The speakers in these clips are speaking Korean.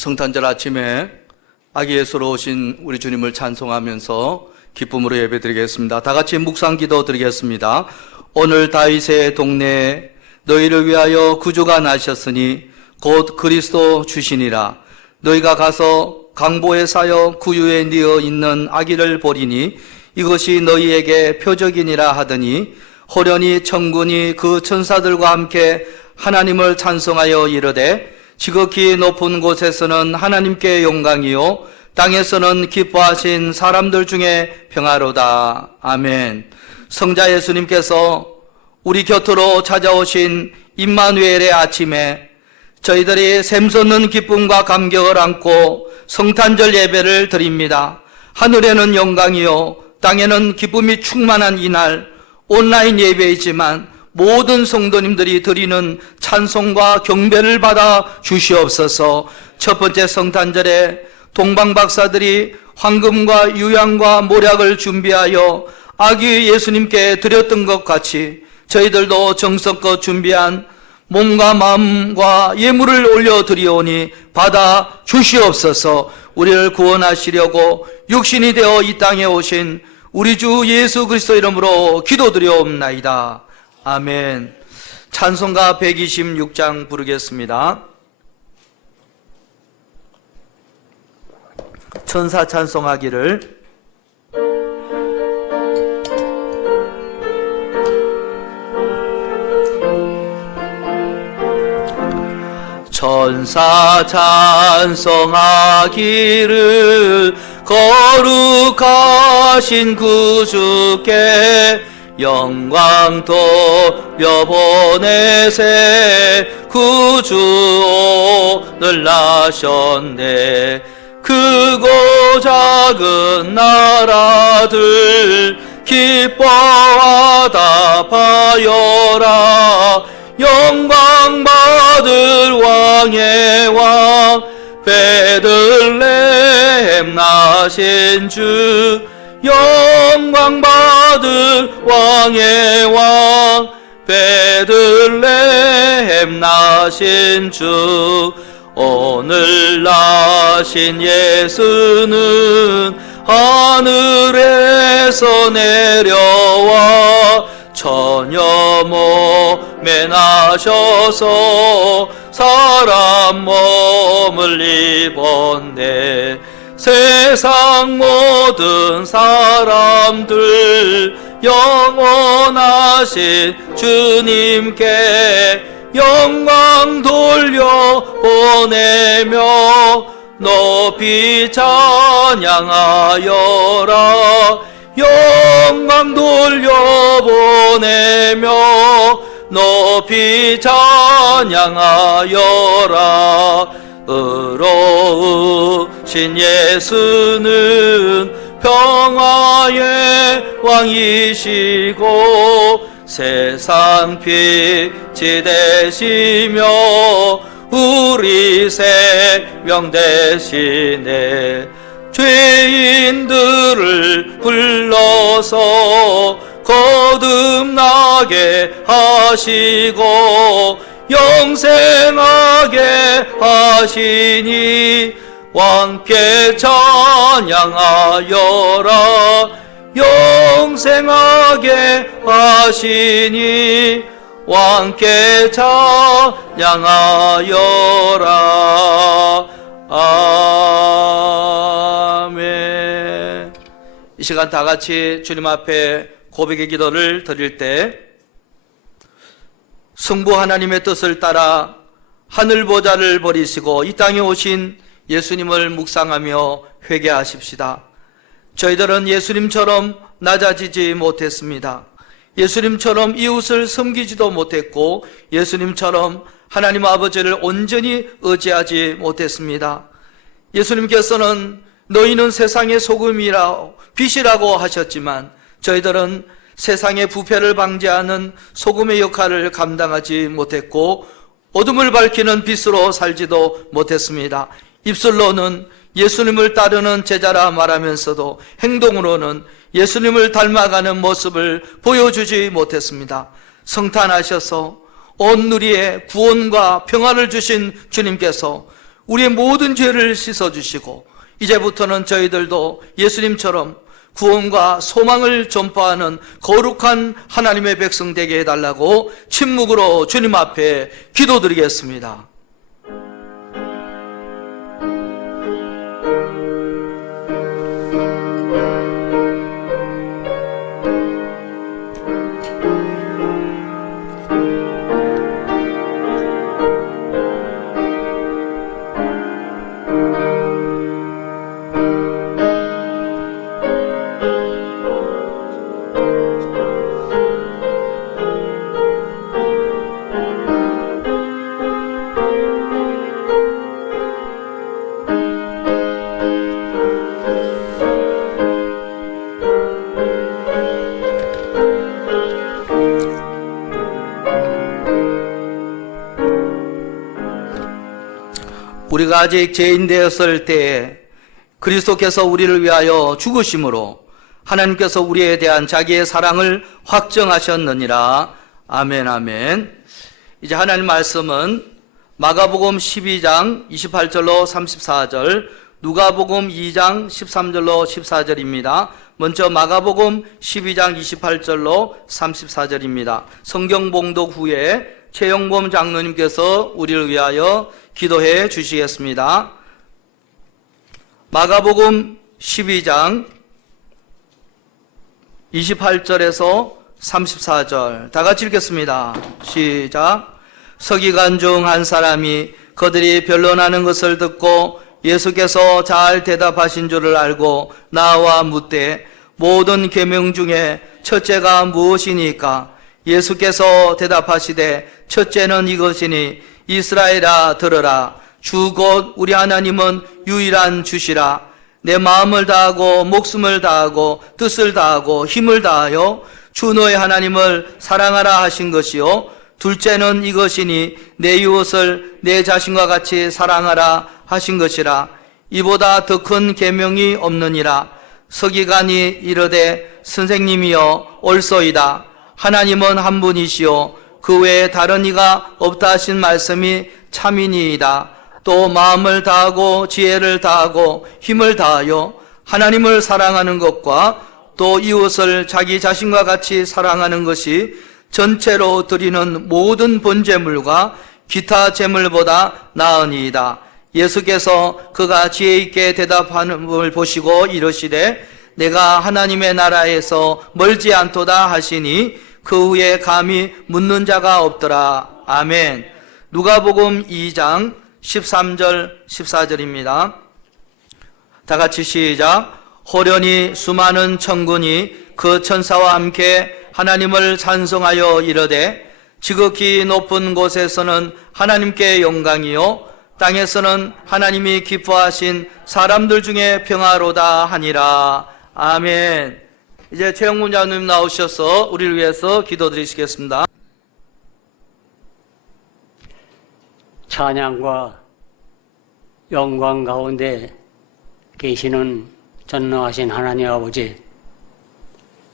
성탄절 아침에 아기 예수로 오신 우리 주님을 찬송하면서 기쁨으로 예배드리겠습니다. 다 같이 묵상 기도 드리겠습니다. 오늘 다윗의 동네에 너희를 위하여 구주가 나셨으니 곧 그리스도 주시니라. 너희가 가서 강보에 사여 구유에 뉘어 있는 아기를 보리니 이것이 너희에게 표적이니라 하더니 호련히 천군이 그 천사들과 함께 하나님을 찬송하여 이르되 지극히 높은 곳에서는 하나님께 영광이요 땅에서는 기뻐하신 사람들 중에 평화로다. 아멘. 성자 예수님께서 우리 곁으로 찾아오신 임마누엘의 아침에 저희들이 샘솟는 기쁨과 감격을 안고 성탄절 예배를 드립니다. 하늘에는 영광이요 땅에는 기쁨이 충만한 이날, 온라인 예배이지만 모든 성도님들이 드리는 찬송과 경배를 받아 주시옵소서. 첫 번째 성탄절에 동방박사들이 황금과 유향과 모략을 준비하여 아기 예수님께 드렸던 것 같이 저희들도 정성껏 준비한 몸과 마음과 예물을 올려드리오니 받아 주시옵소서. 우리를 구원하시려고 육신이 되어 이 땅에 오신 우리 주 예수 그리스도 이름으로 기도드리옵나이다. 아멘. 찬송가 126장 부르겠습니다. 천사 찬송하기를. 천사 찬송하기를 거룩하신 구주께 영광 돌려보내세. 구주 오늘 나셨네. 크고 작은 나라들 기뻐하다 바여라. 영광 받을 왕의 왕 베들레헴 나신 주. 영광 받을 왕의 왕 베들레헴 나신 주. 오늘 나신 예수는 하늘에서 내려와 처녀 몸에 나셔서 사람 몸을 입었네. 세상 모든 사람들 영원하신 주님께 영광 돌려 보내며 높이 찬양하여라. 영광 돌려 보내며 높이 찬양하여라. 의로우신 예수는 평화의 왕이시고 세상 빛이 되시며 우리 생명 되시네. 죄인들을 불러서 거듭나게 하시고 영생하게 하시니 왕께 찬양하여라. 영생하게 하시니 왕께 찬양하여라. 아멘. 이 시간 다 같이 주님 앞에 고백의 기도를 드릴 때 성부 하나님의 뜻을 따라 하늘 보좌를 버리시고 이 땅에 오신 예수님을 묵상하며 회개하십시다. 저희들은 예수님처럼 낮아지지 못했습니다. 예수님처럼 이웃을 섬기지도 못했고 예수님처럼 하나님 아버지를 온전히 의지하지 못했습니다. 예수님께서는 너희는 세상의 소금이라 빛이라고 하셨지만 저희들은 세상의 부패를 방지하는 소금의 역할을 감당하지 못했고 어둠을 밝히는 빛으로 살지도 못했습니다. 입술로는 예수님을 따르는 제자라 말하면서도 행동으로는 예수님을 닮아가는 모습을 보여주지 못했습니다. 성탄하셔서 온 누리에 구원과 평화를 주신 주님께서 우리의 모든 죄를 씻어주시고 이제부터는 저희들도 예수님처럼 구원과 소망을 전파하는 거룩한 하나님의 백성 되게 해달라고 침묵으로 주님 앞에 기도드리겠습니다. 우리가 아직 죄인 되었을 때에 그리스도께서 우리를 위하여 죽으심으로 하나님께서 우리에 대한 자기의 사랑을 확정하셨느니라. 아멘, 아멘. 이제 하나님 말씀은 마가복음 12장 28절로 34절, 누가복음 2장 13절로 14절입니다. 먼저 마가복음 12장 28절로 34절입니다. 성경 봉독 후에 최영범 장로님께서 우리를 위하여 기도해 주시겠습니다. 마가복음 12장 28절에서 34절 다 같이 읽겠습니다. 시작. 서기관 중 한 사람이 그들이 변론하는 것을 듣고 예수께서 잘 대답하신 줄을 알고 나와 묻되 모든 계명 중에 첫째가 무엇이니까? 예수께서 대답하시되 첫째는 이것이니 이스라엘아 들으라. 주 곧 우리 하나님은 유일한 주시라. 내 마음을 다하고 목숨을 다하고 뜻을 다하고 힘을 다하여 주 너의 하나님을 사랑하라 하신 것이요. 둘째는 이것이니 내 이웃을 내 자신과 같이 사랑하라 하신 것이라. 이보다 더 큰 계명이 없느니라. 서기관이 이르되 선생님이여 옳소이다. 하나님은 한 분이시요 그 외에 다른 이가 없다 하신 말씀이 참이니이다. 또 마음을 다하고 지혜를 다하고 힘을 다하여 하나님을 사랑하는 것과 또 이웃을 자기 자신과 같이 사랑하는 것이 전체로 드리는 모든 번제물과 기타 제물보다 나으니이다. 예수께서 그가 지혜 있게 대답함을 보시고 이르시되 내가 하나님의 나라에서 멀지 않도다 하시니 그 후에 감히 묻는 자가 없더라. 아멘. 누가복음 2장 13절 14절입니다. 다 같이 시작. 호련히 수많은 천군이 그 천사와 함께 하나님을 찬송하여 이르되 지극히 높은 곳에서는 하나님께 영광이요 땅에서는 하나님이 기뻐하신 사람들 중에 평화로다 하니라. 아멘. 이제 최영문 장로님 나오셔서 우리를 위해서 기도드리시겠습니다. 찬양과 영광 가운데 계시는 전능하신 하나님 아버지,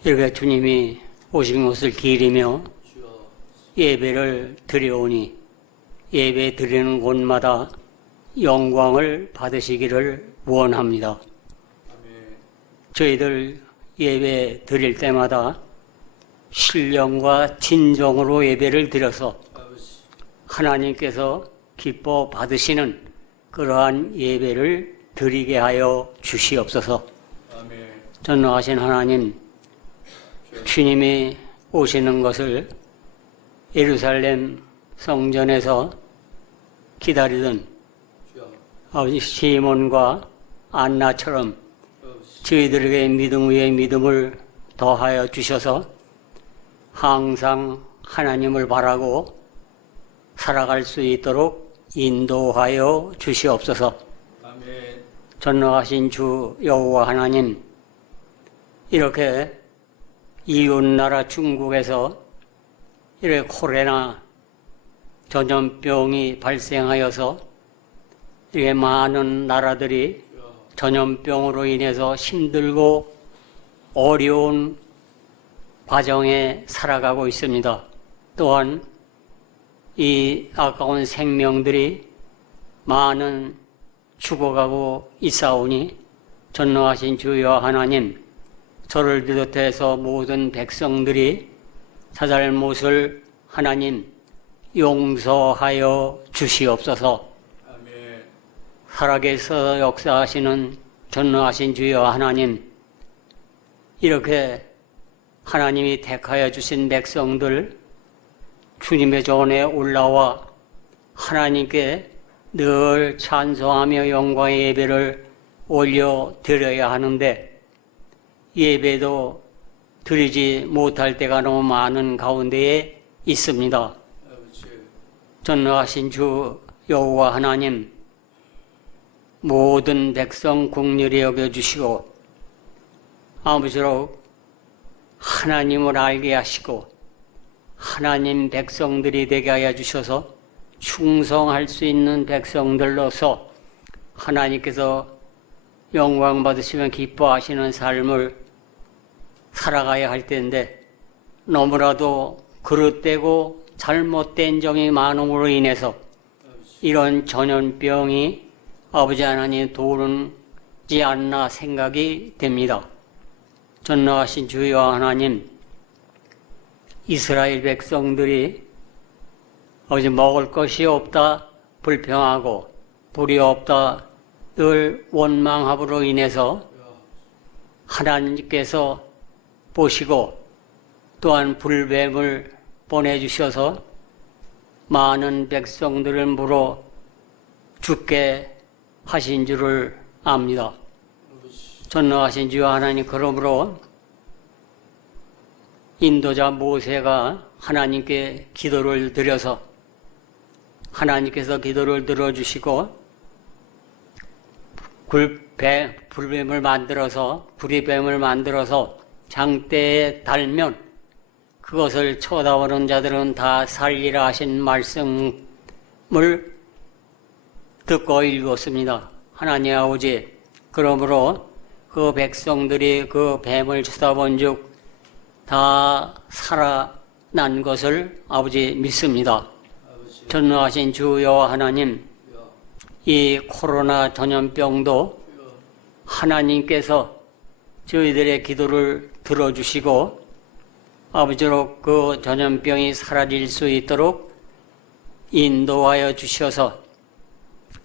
이렇게 주님이 오신 것을 기리며 예배를 드려오니 예배 드리는 곳마다 영광을 받으시기를 원합니다. 저희들 예배 드릴 때마다 신령과 진정으로 예배를 드려서 하나님께서 기뻐 받으시는 그러한 예배를 드리게 하여 주시옵소서. 전능하신 하나님, 주님이 오시는 것을 예루살렘 성전에서 기다리던 아버지 시몬과 안나처럼 저희들에게 믿음 위에 믿음을 더하여 주셔서 항상 하나님을 바라고 살아갈 수 있도록 인도하여 주시옵소서. 아멘. 전능하신 주 여호와 하나님, 이렇게 이웃나라 중국에서 이렇게 콜레라 전염병이 발생하여서 이렇게 많은 나라들이 전염병으로 인해서 힘들고 어려운 과정에 살아가고 있습니다. 또한 이 아까운 생명들이 많은 죽어가고 있사오니 전능하신 주여 하나님, 저를 비롯해서 모든 백성들이 자잘못을 하나님 용서하여 주시옵소서. 아멘. 살아계서 역사하시는 전능하신 주여 하나님, 이렇게 하나님이 택하여 주신 백성들 주님의 전에 올라와 하나님께 늘 찬송하며 영광의 예배를 올려드려야 하는데 예배도 드리지 못할 때가 너무 많은 가운데에 있습니다. 아버지. 전능하신 주 여호와 하나님, 모든 백성 긍휼히 여겨주시고 아무쪼록 하나님을 알게 하시고 하나님 백성들이 되게 하여 주셔서 충성할 수 있는 백성들로서 하나님께서 영광 받으시면 기뻐하시는 삶을 살아가야 할 텐데 너무나도 그릇되고 잘못된 점이 많음으로 인해서 이런 전염병이 아버지 하나님 도우지 않나 생각이 됩니다. 전능하신 주여 하나님, 이스라엘 백성들이 어제 먹을 것이 없다 불평하고 불이 없다 늘 원망함으로 인해서 하나님께서 보시고 또한 불뱀을 보내주셔서 많은 백성들을 물어 죽게 하신 줄을 압니다. 전능하신 주여 하나님, 그러므로 인도자 모세가 하나님께 기도를 드려서 하나님께서 기도를 들어주시고 불뱀을 만들어서 구리뱀을 만들어서 장대에 달면 그것을 쳐다보는 자들은 다 살리라 하신 말씀을 듣고 읽었습니다. 하나님 아버지, 그러므로 그 백성들이 그 뱀을 쳐다본 즉 다 살아난 것을 아버지 믿습니다. 아버지. 전능하신 주여 하나님, 주여. 이 코로나 전염병도 주여. 하나님께서 저희들의 기도를 들어주시고 아버지로 그 전염병이 사라질 수 있도록 인도하여 주셔서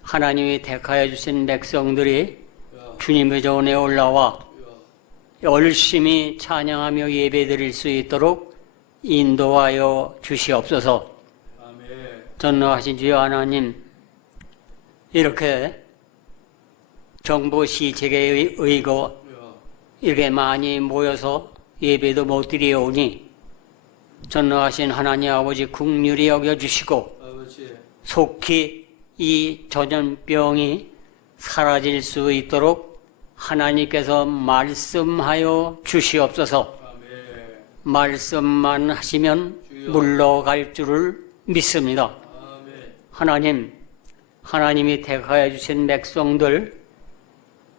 하나님이 택하여 주신 백성들이 주여. 주님의 전에 올라와 주여. 열심히 찬양하며 예배드릴 수 있도록 인도하여 주시옵소서. 아멘. 전능하신 주여 하나님, 이렇게 정부 시책에 의거 주여. 이렇게 많이 모여서 예배도 못 드리오니 전능하신 하나님 아버지 긍휼히 여겨주시고 아버지. 속히 이 전염병이 사라질 수 있도록 하나님께서 말씀하여 주시옵소서. 아멘. 말씀만 하시면 물러갈 줄을 믿습니다. 아멘. 하나님, 하나님이 택하여 주신 백성들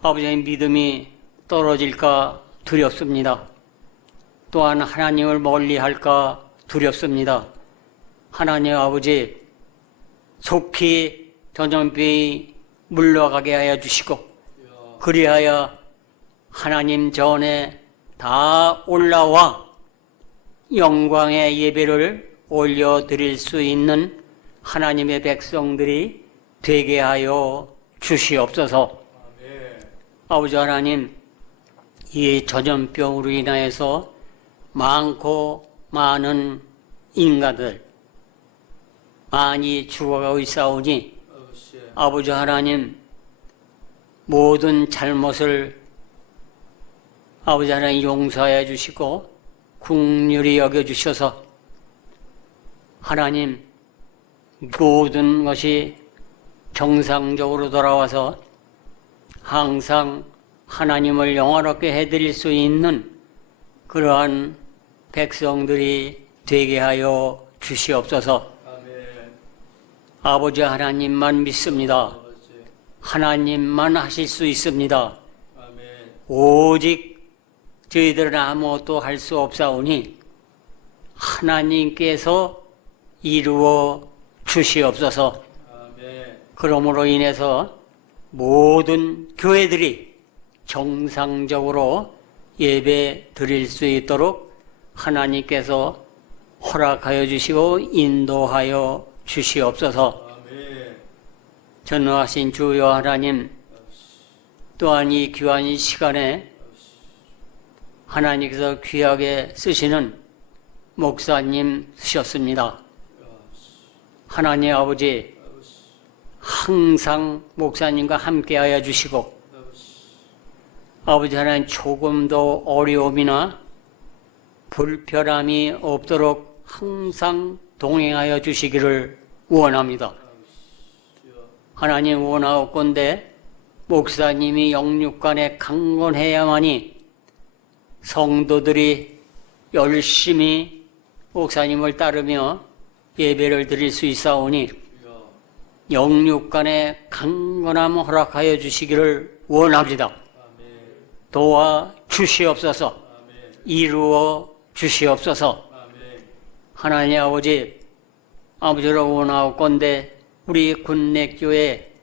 아버지의 믿음이 떨어질까 두렵습니다. 또한 하나님을 멀리할까 두렵습니다. 하나님 아버지, 속히 전염병이 물러가게 하여 주시고 주여. 그리하여 하나님 전에 다 올라와 영광의 예배를 올려드릴 수 있는 하나님의 백성들이 되게 하여 주시옵소서. 아멘. 아버지 하나님, 이 전염병으로 인하여서 많고 많은 인간들 많이 죽어가고 있사오니 아버지. 아버지 하나님, 모든 잘못을 아버지 하나님 용서해 주시고 긍휼히 여겨주셔서 하나님 모든 것이 정상적으로 돌아와서 항상 하나님을 영화롭게 해드릴 수 있는 그러한 백성들이 되게 하여 주시옵소서. 아멘. 아버지 하나님만 믿습니다. 아버지. 하나님만 하실 수 있습니다. 아멘. 오직 저희들은 아무것도 할 수 없사오니 하나님께서 이루어 주시옵소서. 아멘. 그러므로 인해서 모든 교회들이 정상적으로 예배 드릴 수 있도록 하나님께서 허락하여 주시고 인도하여 주시옵소서. 아멘. 전능하신 주여 하나님, 또한 이 귀한 시간에 하나님께서 귀하게 쓰시는 목사님 쓰셨습니다. 하나님 아버지, 항상 목사님과 함께하여 주시고 아버지 하나님 조금도 어려움이나 불편함이 없도록 항상 동행하여 주시기를 원합니다. 하나님 원하옵건대 목사님이 영육간에 강건해야만이 성도들이 열심히 목사님을 따르며 예배를 드릴 수 있사오니 영육간에 강건함 허락하여 주시기를 원합니다. 도와 주시옵소서. 이루어 주시옵소서. 하나님 아버지, 아버지로 원하옵건대 우리 군내교회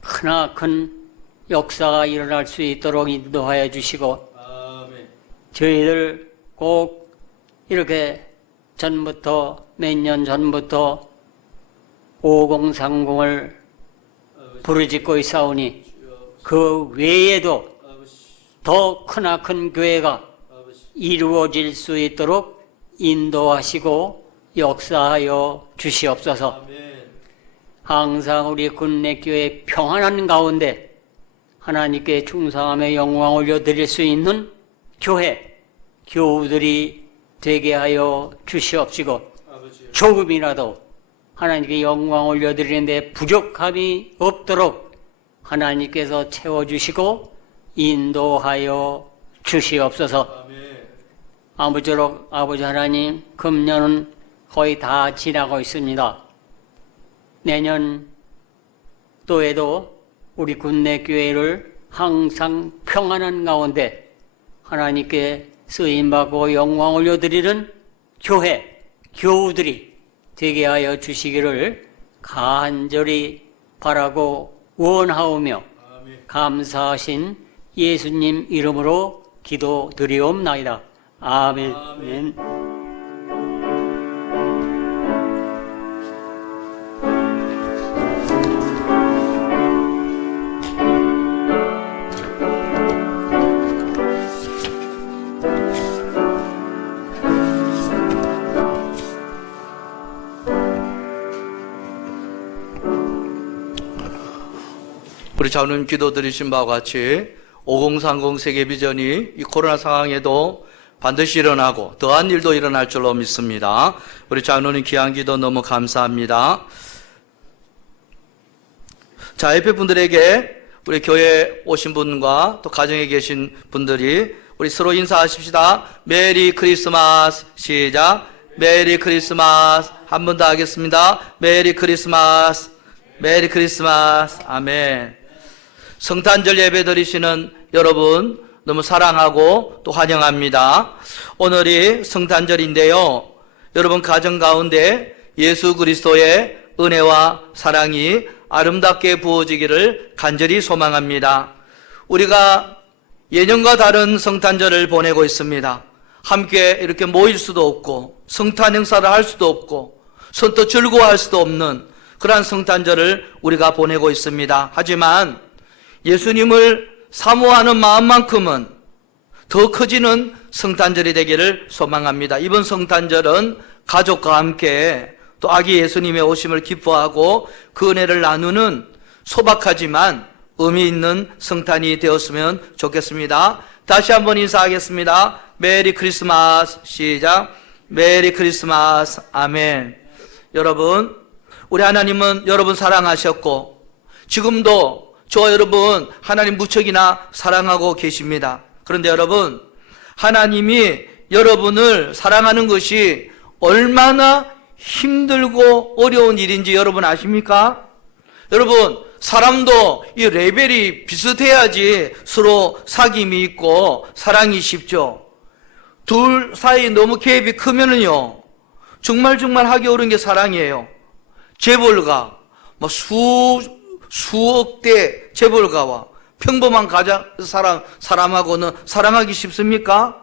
크나큰 역사가 일어날 수 있도록 인도하여 주시고 저희들 꼭 이렇게 전부터 몇 년 전부터 5030을 부르짖고 있사오니 그 외에도 더 크나큰 교회가 이루어질 수 있도록 인도하시고 역사하여 주시옵소서. 항상 우리 군내교회 평안한 가운데 하나님께 충성함의 영광 올려드릴 수 있는 교회, 교우들이 되게 하여 주시옵시고 조금이라도 하나님께 영광 올려드리는데 부족함이 없도록 하나님께서 채워주시고 인도하여 주시옵소서. 아무쪼록 아버지 하나님, 금년은 거의 다 지나고 있습니다. 내년 또에도 우리 군내교회를 항상 평안한 가운데 하나님께 쓰임받고 영광 올려드리는 교회, 교우들이 되게 하여 주시기를 간절히 바라고 원하오며 감사하신 예수님 이름으로 기도드리옵나이다. 아멘. 아멘. 우리 자우님 기도 드리신 바와 같이 5030 세계비전이 이 코로나 상황에도 반드시 일어나고 더한 일도 일어날 줄로 믿습니다. 우리 장로님 귀한 기도 너무 감사합니다. 자, 옆에 분들에게 우리 교회 오신 분과 또 가정에 계신 분들이 우리 서로 인사하십시다. 메리 크리스마스. 시작. 메리 크리스마스. 한 번 더 하겠습니다. 메리 크리스마스. 메리 크리스마스. 아멘. 성탄절 예배 드리시는 여러분 너무 사랑하고 또 환영합니다. 오늘이 성탄절인데요. 여러분 가정 가운데 예수 그리스도의 은혜와 사랑이 아름답게 부어지기를 간절히 소망합니다. 우리가 예년과 다른 성탄절을 보내고 있습니다. 함께 이렇게 모일 수도 없고 성탄 행사를 할 수도 없고 선뜻 즐거워할 수도 없는 그러한 성탄절을 우리가 보내고 있습니다. 하지만 예수님을 사모하는 마음만큼은 더 커지는 성탄절이 되기를 소망합니다. 이번 성탄절은 가족과 함께 또 아기 예수님의 오심을 기뻐하고 그 은혜를 나누는 소박하지만 의미 있는 성탄이 되었으면 좋겠습니다. 다시 한번 인사하겠습니다. 메리 크리스마스. 시작. 메리 크리스마스. 아멘. 여러분, 우리 하나님은 여러분 사랑하셨고 지금도 저와 여러분 하나님 무척이나 사랑하고 계십니다. 그런데 여러분, 하나님이 여러분을 사랑하는 것이 얼마나 힘들고 어려운 일인지 여러분 아십니까? 여러분, 사람도 이 레벨이 비슷해야지 서로 사귐이 있고 사랑이 쉽죠. 둘 사이 너무 갭이 크면은요, 정말 하기 어려운 게 사랑이에요. 재벌가 수억 대 재벌가와 평범한 사람하고는 사랑하기 쉽습니까?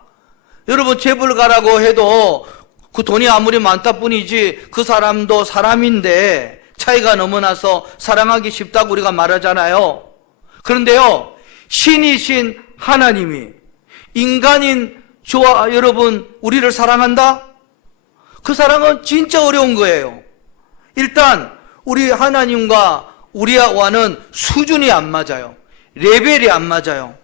여러분, 재벌가라고 해도 그 돈이 아무리 많다 뿐이지 그 사람도 사람인데 차이가 너무 나서 사랑하기 쉽다고 우리가 말하잖아요. 그런데요, 신이신 하나님이 인간인 저와 여러분 우리를 사랑한다? 그 사랑은 진짜 어려운 거예요. 일단 우리 하나님과 우리와는 수준이 안 맞아요. 레벨이 안 맞아요.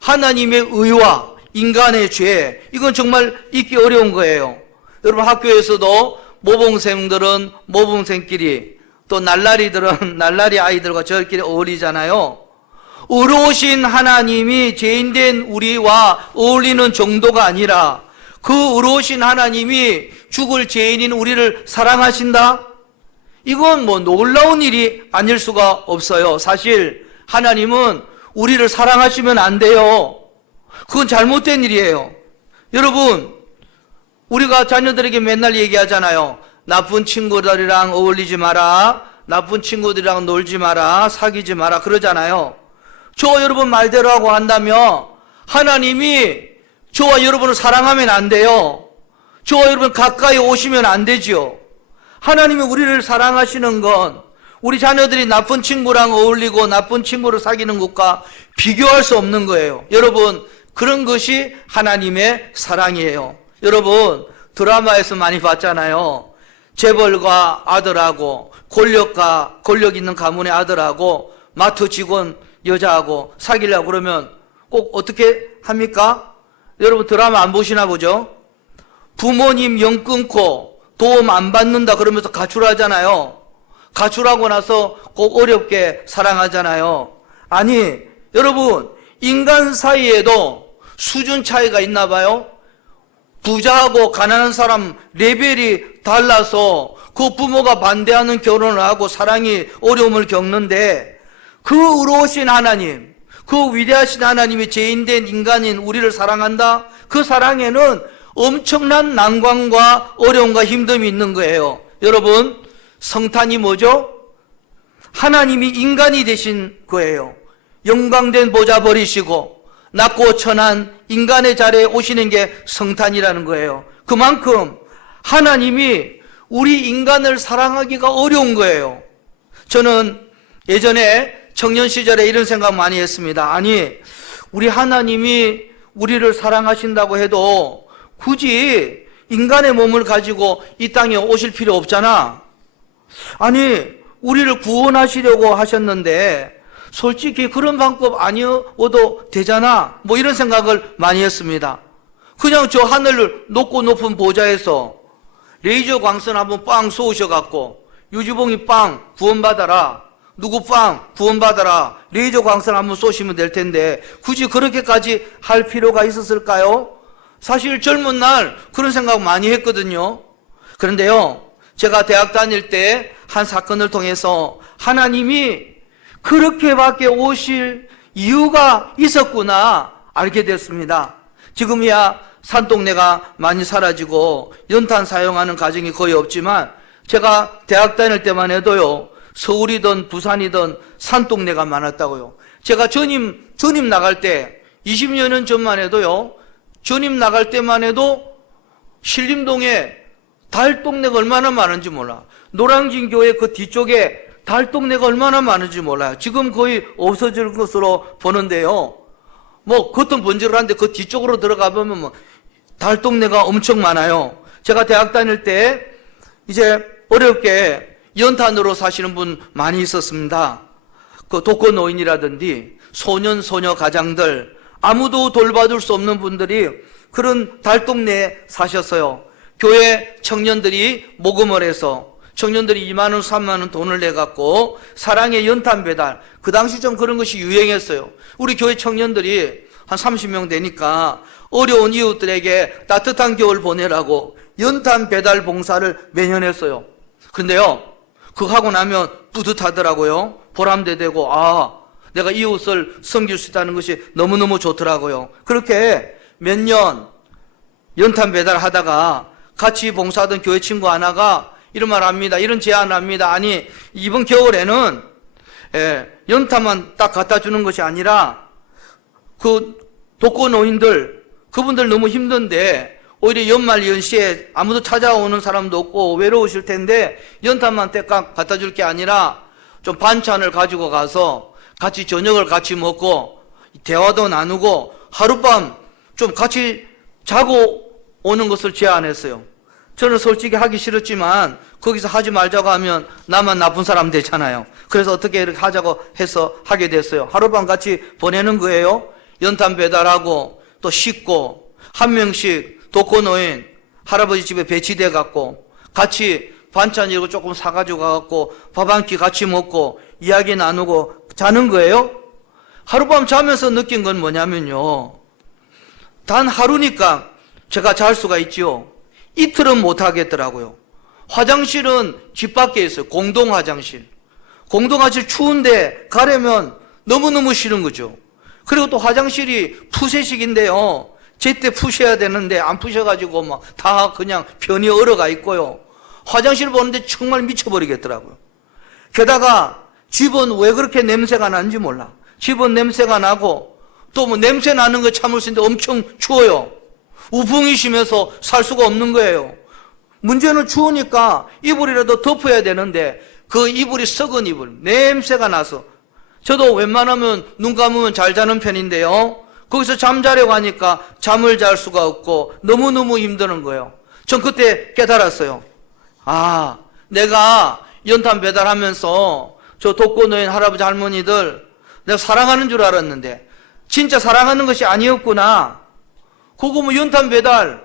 하나님의 의와 인간의 죄, 이건 정말 잊기 어려운 거예요. 여러분, 학교에서도 모범생들은 모범생끼리, 또 날라리들은 날라리 아이들과 저희끼리 어울리잖아요. 의로우신 하나님이 죄인된 우리와 어울리는 정도가 아니라 그 의로우신 하나님이 죽을 죄인인 우리를 사랑하신다? 이건 뭐 놀라운 일이 아닐 수가 없어요. 사실 하나님은 우리를 사랑하시면 안 돼요. 그건 잘못된 일이에요. 여러분, 우리가 자녀들에게 맨날 얘기하잖아요. 나쁜 친구들이랑 어울리지 마라, 나쁜 친구들이랑 놀지 마라, 사귀지 마라 그러잖아요. 저와 여러분 말대로 하고 한다면 하나님이 저와 여러분을 사랑하면 안 돼요. 저와 여러분 가까이 오시면 안 되죠. 하나님이 우리를 사랑하시는 건 우리 자녀들이 나쁜 친구랑 어울리고 나쁜 친구를 사귀는 것과 비교할 수 없는 거예요. 여러분, 그런 것이 하나님의 사랑이에요. 여러분, 드라마에서 많이 봤잖아요. 재벌가 아들하고 권력 있는 가문의 아들하고 마트 직원 여자하고 사귀려고 그러면 꼭 어떻게 합니까? 여러분, 드라마 안 보시나 보죠? 부모님 영 끊고 도움 안 받는다 그러면서 가출하잖아요. 가출하고 나서 꼭 어렵게 사랑하잖아요. 아니, 여러분, 인간 사이에도 수준 차이가 있나 봐요. 부자하고 가난한 사람 레벨이 달라서 그 부모가 반대하는 결혼을 하고 사랑이 어려움을 겪는데 그 의로우신 하나님, 그 위대하신 하나님이 죄인된 인간인 우리를 사랑한다? 그 사랑에는 엄청난 난관과 어려움과 힘듦이 있는 거예요. 여러분, 성탄이 뭐죠? 하나님이 인간이 되신 거예요. 영광된 보좌 버리시고 낮고 천한 인간의 자리에 오시는 게 성탄이라는 거예요. 그만큼 하나님이 우리 인간을 사랑하기가 어려운 거예요. 저는 예전에 청년 시절에 이런 생각 많이 했습니다. 아니, 우리 하나님이 우리를 사랑하신다고 해도 굳이 인간의 몸을 가지고 이 땅에 오실 필요 없잖아. 아니, 우리를 구원하시려고 하셨는데 솔직히 그런 방법 아니어도 되잖아. 뭐 이런 생각을 많이 했습니다. 그냥 저 하늘을 높고 높은 보좌에서 레이저 광선 한번 빵 쏘으셔갖고 유지봉이 빵 구원받아라, 누구 빵 구원받아라, 레이저 광선 한번 쏘시면 될 텐데 굳이 그렇게까지 할 필요가 있었을까요? 사실 젊은 날 그런 생각 많이 했거든요. 그런데요, 제가 대학 다닐 때 한 사건을 통해서 하나님이 그렇게밖에 오실 이유가 있었구나 알게 됐습니다. 지금이야 산동네가 많이 사라지고 연탄 사용하는 가정이 거의 없지만 제가 대학 다닐 때만 해도요, 서울이든 부산이든 산동네가 많았다고요. 제가 전임 나갈 때 20년 전만 해도요, 전임 나갈 때만 해도 신림동에 달동네가 얼마나 많은지 몰라. 노량진 교회 그 뒤쪽에 달동네가 얼마나 많은지 몰라요. 지금 거의 없어질 것으로 보는데요. 뭐 겉은 번지르한데 그 뒤쪽으로 들어가 보면 뭐 달동네가 엄청 많아요. 제가 대학 다닐 때 이제 어렵게 연탄으로 사시는 분 많이 있었습니다. 그 독거노인이라든지 소년 소녀 가장들, 아무도 돌봐줄 수 없는 분들이 그런 달동네에 사셨어요. 교회 청년들이 모금을 해서 청년들이 2만 원, 3만 원 돈을 내갖고 사랑의 연탄 배달, 그 당시 좀 그런 것이 유행했어요. 우리 교회 청년들이 한 30명 되니까 어려운 이웃들에게 따뜻한 겨울 보내라고 연탄 배달 봉사를 매년 했어요. 근데요, 그거 하고 나면 뿌듯하더라고요. 보람되고, 아, 내가 이웃을 섬길 수 있다는 것이 너무너무 좋더라고요. 그렇게 몇 년 연탄 배달하다가 같이 봉사하던 교회 친구 하나가 이런 말 합니다. 이런 제안을 합니다. 아니, 이번 겨울에는 연탄만 딱 갖다 주는 것이 아니라 그 독거노인들 그분들 너무 힘든데 오히려 연말 연시에 아무도 찾아오는 사람도 없고 외로우실 텐데 연탄만 떼깍 갖다 줄 게 아니라 좀 반찬을 가지고 가서 같이 저녁을 같이 먹고 대화도 나누고 하룻밤 좀 같이 자고 오는 것을 제안했어요. 저는 솔직히 하기 싫었지만 거기서 하지 말자고 하면 나만 나쁜 사람 되잖아요. 그래서 어떻게 이렇게 하자고 해서 하게 됐어요. 하룻밤 같이 보내는 거예요. 연탄 배달하고 또 씻고 한 명씩 독거노인 할아버지 집에 배치돼 갖고 같이 반찬 이거 조금 사가지고 가갖고 밥 한 끼 같이 먹고 이야기 나누고 자는 거예요. 하룻밤 자면서 느낀 건 뭐냐면요. 단 하루니까 제가 잘 수가 있지요. 이틀은 못 하겠더라고요. 화장실은 집 밖에 있어요. 공동 화장실. 공동 화장실 추운데 가려면 너무너무 싫은 거죠. 그리고 또 화장실이 푸세식인데요. 제때 푸셔야 되는데 안 푸셔가지고 막 다 그냥 변이 얼어가 있고요. 화장실 보는데 정말 미쳐버리겠더라고요. 게다가 집은 왜 그렇게 냄새가 나는지 몰라. 집은 냄새가 나고 또 뭐 냄새 나는 거 참을 수 있는데 엄청 추워요. 우풍이 심해서 살 수가 없는 거예요. 문제는 추우니까 이불이라도 덮어야 되는데 그 이불이 썩은 이불, 냄새가 나서 저도 웬만하면 눈 감으면 잘 자는 편인데요. 거기서 잠자려고 하니까 잠을 잘 수가 없고 너무너무 힘드는 거예요. 전 그때 깨달았어요. 아, 내가 연탄 배달하면서 저 독거노인 할아버지 할머니들 내가 사랑하는 줄 알았는데 진짜 사랑하는 것이 아니었구나. 그거 뭐 연탄 배달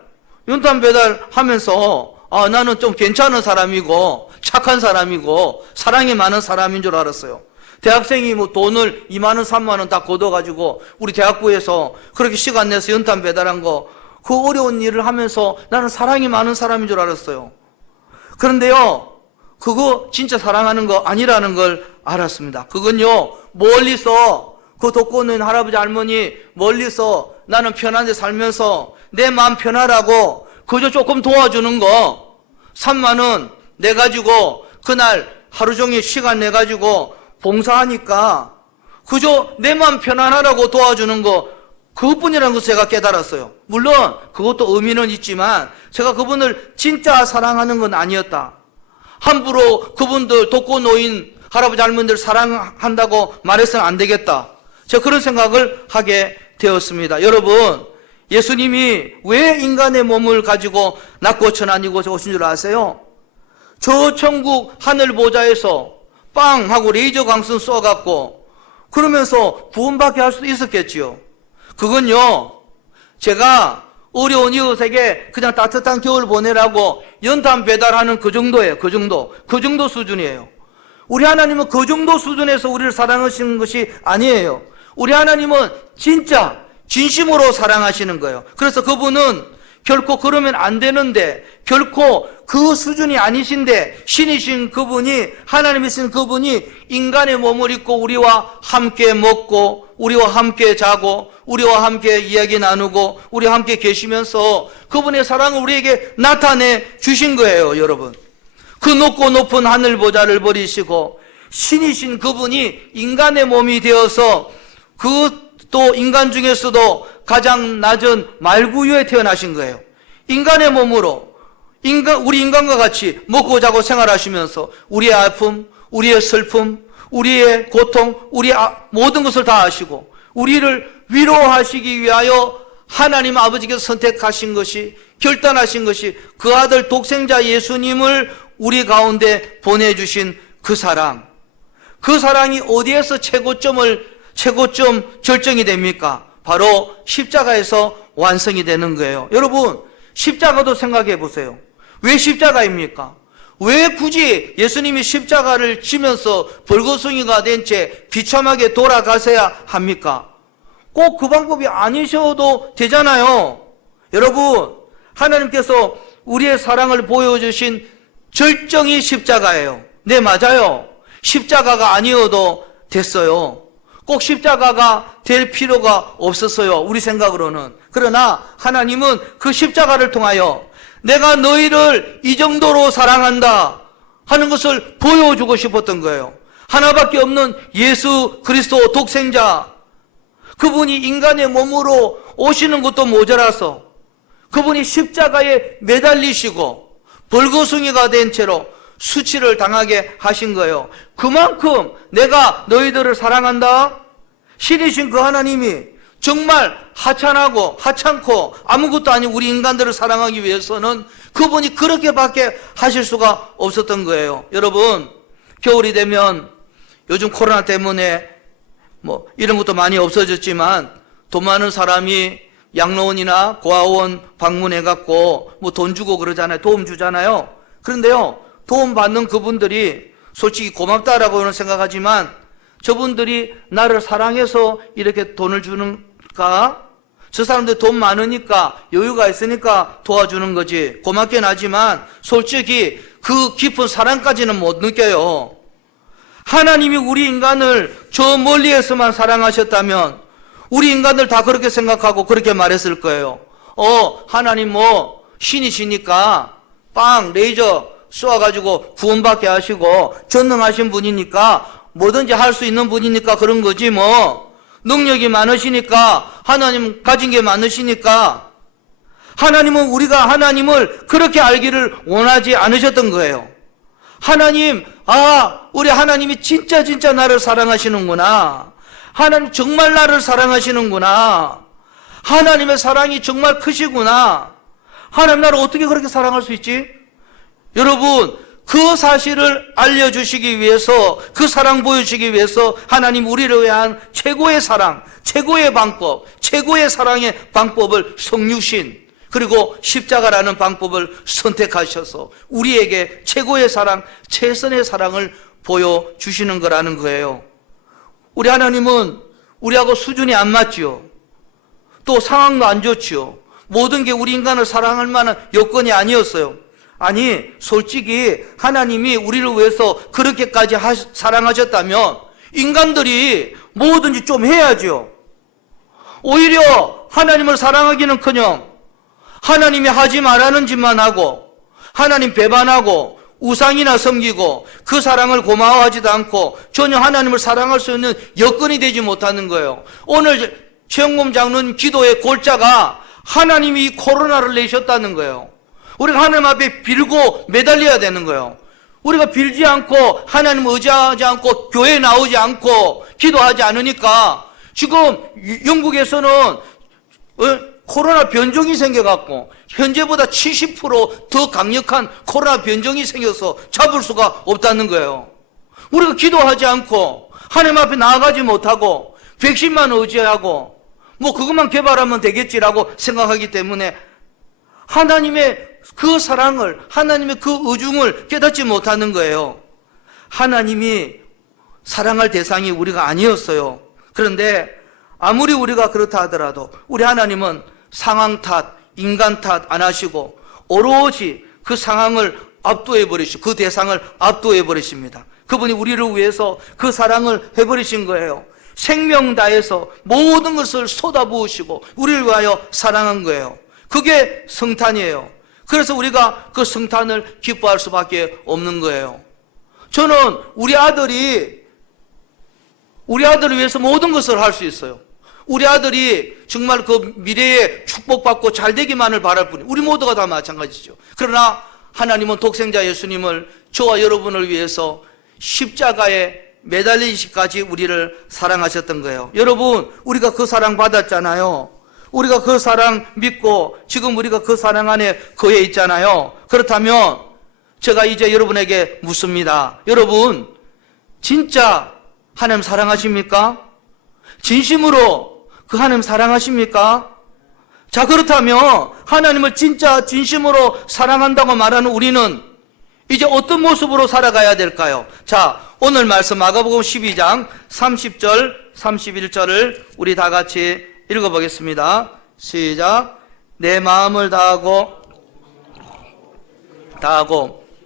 하면서 아, 나는 좀 괜찮은 사람이고 착한 사람이고 사랑이 많은 사람인 줄 알았어요. 대학생이 뭐 돈을 2만 원, 3만 원 다 걷어가지고 우리 대학구에서 그렇게 시간 내서 연탄 배달한 거 그 어려운 일을 하면서 나는 사랑이 많은 사람인 줄 알았어요. 그런데요, 그거 진짜 사랑하는 거 아니라는 걸 알았습니다. 그건요, 멀리서 그 독거노인 할아버지 할머니 멀리서 나는 편안하게 살면서 내 마음 편하라고 그저 조금 도와주는 거 3만 원 내가지고 그날 하루 종일 시간 내가지고 봉사하니까 그저 내 마음 편안하라고 도와주는 거 그것뿐이라는 것을 제가 깨달았어요. 물론 그것도 의미는 있지만 제가 그분을 진짜 사랑하는 건 아니었다. 함부로 그분들 독거노인 할아버지 할머니들 사랑한다고 말해서는 안 되겠다. 제가 그런 생각을 하게 되었습니다. 여러분, 예수님이 왜 인간의 몸을 가지고 낮고 천안 이곳에 오신 줄 아세요? 저 천국 하늘 보좌에서 빵 하고 레이저 광선 쏘아갖고 그러면서 구원받게 할 수도 있었겠지요. 그건요, 제가 어려운 이웃에게 그냥 따뜻한 겨울 보내라고 연탄 배달하는 그 정도예요. 그 정도 수준이에요. 우리 하나님은 그 정도 수준에서 우리를 사랑하시는 것이 아니에요. 우리 하나님은 진짜 진심으로 사랑하시는 거예요. 그래서 그분은 결코 그러면 안 되는데 결코 그 수준이 아니신데 신이신 그분이 하나님이신 그분이 인간의 몸을 입고 우리와 함께 먹고 우리와 함께 자고 우리와 함께 이야기 나누고 우리와 함께 계시면서 그분의 사랑을 우리에게 나타내 주신 거예요. 여러분, 그 높고 높은 하늘 보좌를 버리시고 신이신 그분이 인간의 몸이 되어서 그 또 인간 중에서도 가장 낮은 말구유에 태어나신 거예요. 인간의 몸으로 우리 인간과 같이 먹고 자고 생활하시면서 우리의 아픔, 우리의 슬픔, 우리의 고통, 우리의 모든 것을 다 아시고 우리를 위로하시기 위하여 하나님 아버지께서 선택하신 것이 결단하신 것이 그 아들 독생자 예수님을 우리 가운데 보내주신 그 사랑. 그 사랑이 어디에서 최고점 절정이 됩니까? 바로 십자가에서 완성이 되는 거예요. 여러분, 십자가도 생각해 보세요. 왜 십자가입니까? 왜 굳이 예수님이 십자가를 지면서 벌거숭이가 된 채 비참하게 돌아가셔야 합니까? 꼭 그 방법이 아니셔도 되잖아요. 여러분, 하나님께서 우리의 사랑을 보여주신 절정이 십자가예요. 네, 맞아요. 십자가가 아니어도 됐어요. 꼭 십자가가 될 필요가 없었어요. 우리 생각으로는. 그러나 하나님은 그 십자가를 통하여 내가 너희를 이 정도로 사랑한다 하는 것을 보여주고 싶었던 거예요. 하나밖에 없는 예수 그리스도 독생자, 그분이 인간의 몸으로 오시는 것도 모자라서 그분이 십자가에 매달리시고 벌거숭이가 된 채로 수치를 당하게 하신 거예요. 그만큼 내가 너희들을 사랑한다. 신이신 그 하나님이 정말 하찮고 아무것도 아닌 우리 인간들을 사랑하기 위해서는 그분이 그렇게밖에 하실 수가 없었던 거예요. 여러분, 겨울이 되면 요즘 코로나 때문에 뭐 이런 것도 많이 없어졌지만 돈 많은 사람이 양로원이나 고아원 방문해 갖고 뭐 돈 주고 그러잖아요. 도움 주잖아요. 그런데요, 도움 받는 그분들이 솔직히 고맙다라고는 생각하지만 저분들이 나를 사랑해서 이렇게 돈을 주는가? 저 사람들 돈 많으니까 여유가 있으니까 도와주는 거지. 고맙긴 하지만 솔직히 그 깊은 사랑까지는 못 느껴요. 하나님이 우리 인간을 저 멀리에서만 사랑하셨다면 우리 인간들 다 그렇게 생각하고 그렇게 말했을 거예요. 하나님 뭐 신이시니까 빵 레이저 쏘아가지고 구원받게 하시고 전능하신 분이니까 뭐든지 할 수 있는 분이니까 그런 거지 뭐. 능력이 많으시니까, 하나님 가진 게 많으시니까. 하나님은 우리가 하나님을 그렇게 알기를 원하지 않으셨던 거예요. 하나님, 우리 하나님이 진짜 나를 사랑하시는구나. 하나님 정말 나를 사랑하시는구나. 하나님의 사랑이 정말 크시구나. 하나님 나를 어떻게 그렇게 사랑할 수 있지? 여러분, 그 사실을 알려주시기 위해서, 그 사랑 보여주시기 위해서 하나님 우리를 위한 최고의 사랑, 최고의 방법, 최고의 사랑의 방법을 성육신, 그리고 십자가라는 방법을 선택하셔서 우리에게 최고의 사랑, 최선의 사랑을 보여주시는 거라는 거예요. 우리 하나님은 우리하고 수준이 안 맞지요. 또 상황도 안 좋지요. 모든 게 우리 인간을 사랑할 만한 여건이 아니었어요. 아니, 솔직히 하나님이 우리를 위해서 그렇게까지 사랑하셨다면 인간들이 뭐든지 좀 해야죠. 오히려 하나님을 사랑하기는커녕 하나님이 하지 말라는 짓만 하고 하나님 배반하고 우상이나 섬기고 그 사랑을 고마워하지도 않고 전혀 하나님을 사랑할 수 있는 여건이 되지 못하는 거예요. 오늘 최영범 장로님 기도의 골자가 하나님이 이 코로나를 내셨다는 거예요. 우리가 하나님 앞에 빌고 매달려야 되는 거예요. 우리가 빌지 않고 하나님 의지하지 않고 교회에 나오지 않고 기도하지 않으니까 지금 영국에서는 코로나 변종이 생겨갖고 현재보다 70% 더 강력한 코로나 변종이 생겨서 잡을 수가 없다는 거예요. 우리가 기도하지 않고 하나님 앞에 나아가지 못하고 백신만 의지하고 뭐 그것만 개발하면 되겠지라고 생각하기 때문에 하나님의 그 사랑을, 하나님의 그 의중을 깨닫지 못하는 거예요. 하나님이 사랑할 대상이 우리가 아니었어요. 그런데 아무리 우리가 그렇다 하더라도 우리 하나님은 상황 탓, 인간 탓 안 하시고 오로지 그 상황을 압도해 버리시고 그 대상을 압도해 버리십니다. 그분이 우리를 위해서 그 사랑을 해버리신 거예요. 생명 다해서 모든 것을 쏟아부으시고 우리를 위하여 사랑한 거예요. 그게 성탄이에요. 그래서 우리가 그 성탄을 기뻐할 수밖에 없는 거예요. 저는 우리 아들을 위해서 모든 것을 할 수 있어요. 우리 아들이 정말 그 미래에 축복받고 잘 되기만을 바랄 뿐이에요. 우리 모두가 다 마찬가지죠. 그러나 하나님은 독생자 예수님을 저와 여러분을 위해서 십자가에 매달리시기까지 우리를 사랑하셨던 거예요. 여러분, 우리가 그 사랑 받았잖아요. 우리가 그 사랑 믿고 지금 우리가 그 사랑 안에 거해 있잖아요. 그렇다면 제가 이제 여러분에게 묻습니다. 여러분, 진짜 하나님 사랑하십니까? 진심으로 그 하나님 사랑하십니까? 자, 그렇다면 하나님을 진짜 진심으로 사랑한다고 말하는 우리는 이제 어떤 모습으로 살아가야 될까요? 자, 오늘 말씀 마가복음 12장 30절 31절을 우리 다 같이 읽어보겠습니다. 시작. 내 마음을 다하고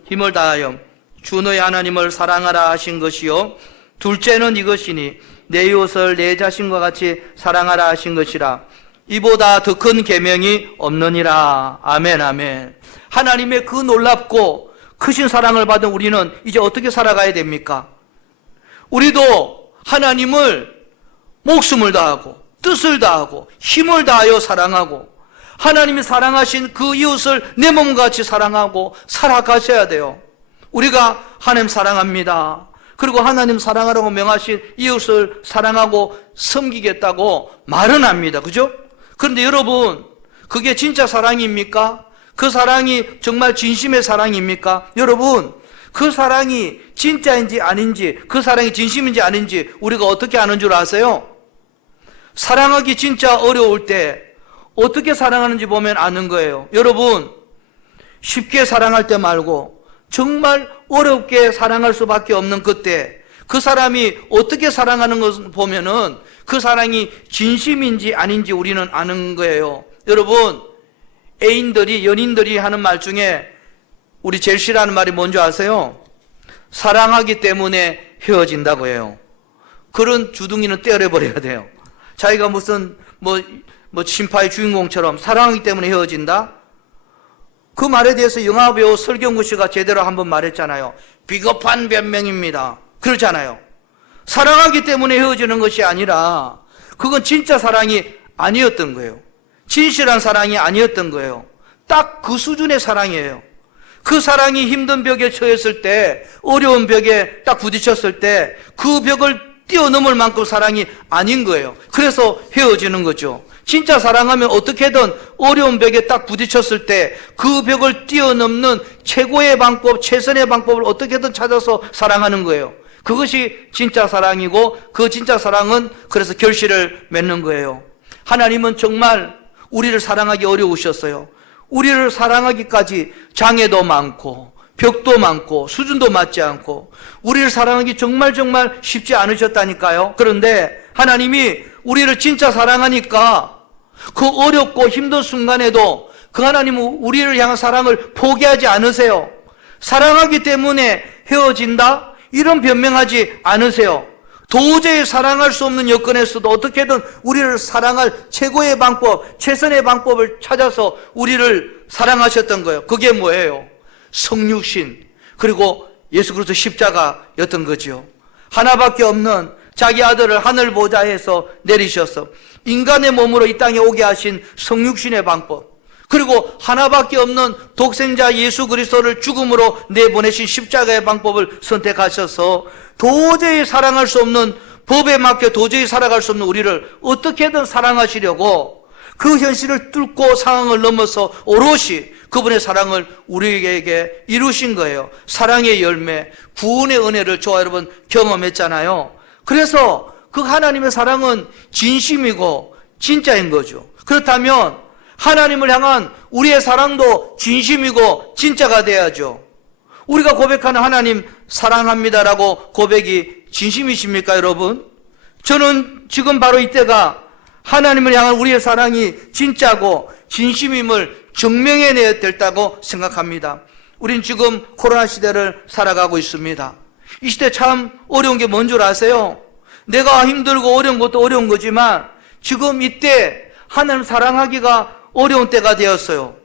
힘을 다하여 주 너의 하나님을 사랑하라 하신 것이요 둘째는 이것이니 내 이웃을 내 자신과 같이 사랑하라 하신 것이라. 이보다 더 큰 계명이 없느니라. 아멘, 아멘. 하나님의 그 놀랍고 크신 사랑을 받은 우리는 이제 어떻게 살아가야 됩니까? 우리도 하나님을 목숨을 다하고 뜻을 다하고 힘을 다하여 사랑하고 하나님이 사랑하신 그 이웃을 내 몸같이 사랑하고 살아가셔야 돼요. 우리가 하나님 사랑합니다. 그리고 하나님 사랑하라고 명하신 이웃을 사랑하고 섬기겠다고 말은 합니다. 그죠? 그런데 여러분, 그게 진짜 사랑입니까? 그 사랑이 정말 진심의 사랑입니까? 여러분, 그 사랑이 진짜인지 아닌지, 그 사랑이 진심인지 아닌지 우리가 어떻게 아는 줄 아세요? 사랑하기 진짜 어려울 때 어떻게 사랑하는지 보면 아는 거예요. 여러분, 쉽게 사랑할 때 말고 정말 어렵게 사랑할 수밖에 없는 그때 그 사람이 어떻게 사랑하는 것을 보면은 그 사랑이 진심인지 아닌지 우리는 아는 거예요. 여러분, 연인들이 하는 말 중에 우리 제일 싫어하는 말이 뭔지 아세요? 사랑하기 때문에 헤어진다고 해요. 그런 주둥이는 떼어버려야 돼요. 자기가 무슨 심파의 주인공처럼 사랑하기 때문에 헤어진다? 그 말에 대해서 영화배우 설경구 씨가 제대로 한번 말했잖아요. 비겁한 변명입니다. 그렇잖아요. 사랑하기 때문에 헤어지는 것이 아니라 그건 진짜 사랑이 아니었던 거예요. 진실한 사랑이 아니었던 거예요. 딱 그 수준의 사랑이에요. 그 사랑이 힘든 벽에 처했을 때, 어려운 벽에 딱 부딪혔을 때 그 벽을 뛰어넘을 만큼 사랑이 아닌 거예요. 그래서 헤어지는 거죠. 진짜 사랑하면 어떻게든 어려운 벽에 딱 부딪혔을 때 그 벽을 뛰어넘는 최고의 방법, 최선의 방법을 어떻게든 찾아서 사랑하는 거예요. 그것이 진짜 사랑이고 그 진짜 사랑은 그래서 결실을 맺는 거예요. 하나님은 정말 우리를 사랑하기 어려우셨어요. 우리를 사랑하기까지 장애도 많고 벽도 많고 수준도 맞지 않고 우리를 사랑하기 정말 쉽지 않으셨다니까요. 그런데 하나님이 우리를 진짜 사랑하니까 그 어렵고 힘든 순간에도 그 하나님은 우리를 향한 사랑을 포기하지 않으세요. 사랑하기 때문에 헤어진다? 이런 변명하지 않으세요. 도저히 사랑할 수 없는 여건에서도 어떻게든 우리를 사랑할 최고의 방법, 최선의 방법을 찾아서 우리를 사랑하셨던 거예요. 그게 뭐예요? 성육신, 그리고 예수 그리스도 십자가였던 거죠. 하나밖에 없는 자기 아들을 하늘 보좌에서 내리셔서 인간의 몸으로 이 땅에 오게 하신 성육신의 방법, 그리고 하나밖에 없는 독생자 예수 그리스도를 죽음으로 내보내신 십자가의 방법을 선택하셔서 도저히 사랑할 수 없는, 법에 맞게 도저히 살아갈 수 없는 우리를 어떻게든 사랑하시려고 그 현실을 뚫고 상황을 넘어서 오롯이 그분의 사랑을 우리에게 이루신 거예요. 사랑의 열매, 구원의 은혜를 저와 여러분 경험했잖아요. 그래서 그 하나님의 사랑은 진심이고 진짜인 거죠. 그렇다면 하나님을 향한 우리의 사랑도 진심이고 진짜가 돼야죠. 우리가 고백하는 하나님 사랑합니다라고 고백이 진심이십니까, 여러분? 저는 지금 바로 이때가 하나님을 향한 우리의 사랑이 진짜고 진심임을 증명해내야 된다고 생각합니다. 우린 지금 코로나 시대를 살아가고 있습니다. 이 시대 참 어려운 게 뭔 줄 아세요? 내가 힘들고 어려운 것도 어려운 거지만 지금 이때 하나님 사랑하기가 어려운 때가 되었어요.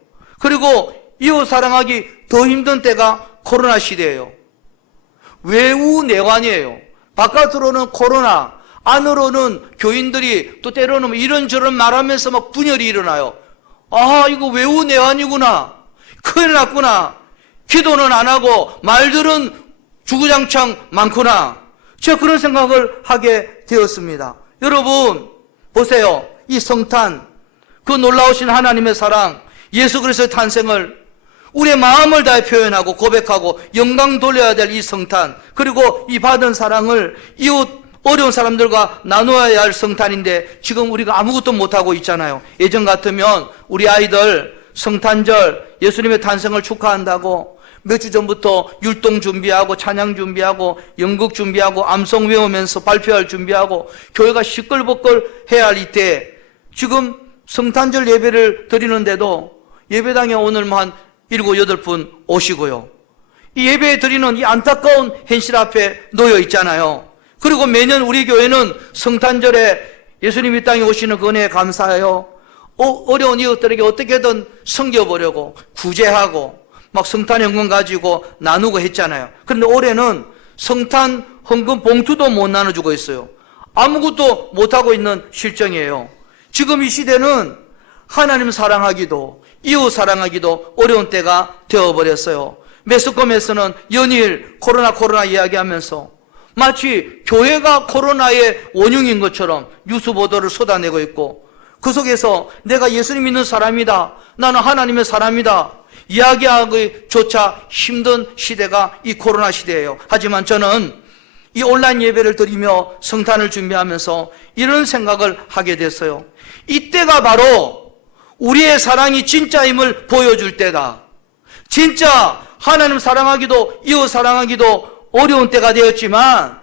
그리고 이웃 사랑하기 더 힘든 때가 코로나 시대예요. 외우내환이에요. 바깥으로는 코로나, 안으로는 교인들이 또 때로는 이런저런 말하면서 막 분열이 일어나요. 아, 이거 외우내환이구나. 큰일 났구나. 기도는 안 하고 말들은 주구장창 많구나. 제가 그런 생각을 하게 되었습니다. 여러분 보세요. 이 성탄, 그 놀라우신 하나님의 사랑, 예수 그리스도의 탄생을 우리의 마음을 다해 표현하고 고백하고 영광 돌려야 될 이 성탄, 그리고 이 받은 사랑을 이웃 어려운 사람들과 나누어야 할 성탄인데 지금 우리가 아무것도 못하고 있잖아요. 예전 같으면 우리 아이들 성탄절 예수님의 탄생을 축하한다고 몇 주 전부터 율동 준비하고 찬양 준비하고 연극 준비하고 암송 외우면서 발표할 준비하고 교회가 시끌벅걸 해야 할 이때 지금 성탄절 예배를 드리는데도 예배당에 오늘 한 7, 8분 오시고요. 이 예배 드리는 이 안타까운 현실 앞에 놓여 있잖아요. 그리고 매년 우리 교회는 성탄절에 예수님이 땅에 오시는 그 은혜에 감사하여 어려운 이웃들에게 어떻게든 섬겨보려고 구제하고 막 성탄 현금 가지고 나누고 했잖아요. 그런데 올해는 성탄 헌금 봉투도 못 나눠주고 있어요. 아무것도 못하고 있는 실정이에요. 지금 이 시대는 하나님 사랑하기도 이웃 사랑하기도 어려운 때가 되어버렸어요. 매스컴에서는 연일 코로나 이야기하면서 마치 교회가 코로나의 원흉인 것처럼 뉴스 보도를 쏟아내고 있고, 그 속에서 내가 예수님 믿는 사람이다, 나는 하나님의 사람이다 이야기하기조차 힘든 시대가 이 코로나 시대예요. 하지만 저는 이 온라인 예배를 드리며 성탄을 준비하면서 이런 생각을 하게 됐어요. 이때가 바로 우리의 사랑이 진짜임을 보여줄 때다. 진짜 하나님 사랑하기도 이웃 사랑하기도 어려운 때가 되었지만